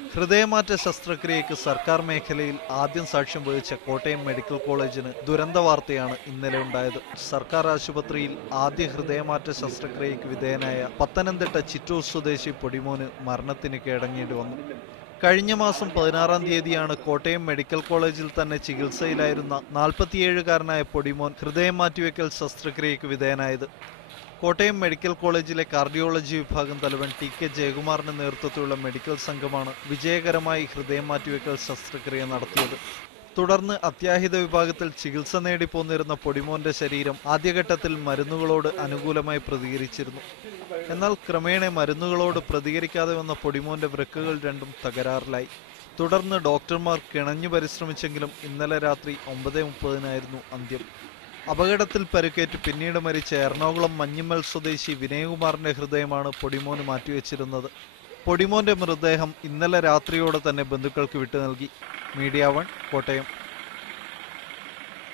ഹൃദയമാറ്റ ശസ്ത്രക്രിയയ്ക്ക് സർക്കാർ മേഖലയിൽ ആദ്യം സാക്ഷ്യം വഹിച്ച കോട്ടയം മെഡിക്കൽ കോളേജിന് ദുരന്ത വാർത്തയാണ് ഇന്നലെ ഉണ്ടായത്. സർക്കാർ ആശുപത്രിയിൽ ആദ്യ ഹൃദയമാറ്റ ശസ്ത്രക്രിയയ്ക്ക് വിധേയനായ പത്തനംതിട്ട ചിറ്റൂർ സ്വദേശി പൊടിമോന് മരണത്തിന് കീഴടങ്ങേണ്ടി വന്നു. കഴിഞ്ഞ മാസം 16-ാം തീയതിയാണ് കോട്ടയം മെഡിക്കൽ കോളേജിൽ തന്നെ ചികിത്സയിലായിരുന്ന 47-കാരനായ പൊടിമോൻ ഹൃദയം മാറ്റിവെക്കൽ ശസ്ത്രക്രിയയ്ക്ക് വിധേയനായത്. കോട്ടയം മെഡിക്കൽ കോളേജിലെ കാർഡിയോളജി വിഭാഗം തലവൻ ടി.കെ. ജയകുമാറിന്റെ നേതൃത്വത്തിലുള്ള മെഡിക്കൽ സംഘമാണ് വിജയകരമായി ഹൃദയം മാറ്റിവെക്കൽ ശസ്ത്രക്രിയ നടത്തിയത്. തുടർന്ന് അത്യാഹിത വിഭാഗത്തിൽ ചികിത്സ നേടി പോന്നിരുന്ന പൊടിമോന്റെ ശരീരം ആദ്യഘട്ടത്തിൽ മരുന്നുകളോട് അനുകൂലമായി പ്രതികരിച്ചിരുന്നു. എന്നാൽ ക്രമേണ മരുന്നുകളോട് പ്രതികരിക്കാതെ വന്ന പൊടിമോന്റെ വൃക്കകൾ രണ്ടും തകരാറിലായി. തുടർന്ന് ഡോക്ടർമാർ കിണഞ്ഞു പരിശ്രമിച്ചെങ്കിലും ഇന്നലെ രാത്രി 9:30-നായിരുന്നു അന്ത്യം. അപകടത്തിൽ പരുക്കേറ്റ് പിന്നീട് മരിച്ച എറണാകുളം മഞ്ഞിമ്മൽ സ്വദേശി വിനയകുമാറിന്റെ ഹൃദയമാണ് പൊടിമോന് മാറ്റിവെച്ചിരുന്നത്. പൊടിമോന്റെ മൃതദേഹം ഇന്നലെ രാത്രിയോടെ തന്നെ ബന്ധുക്കൾക്ക് വിട്ടു നൽകി. മീഡിയ 1 കോട്ടയം.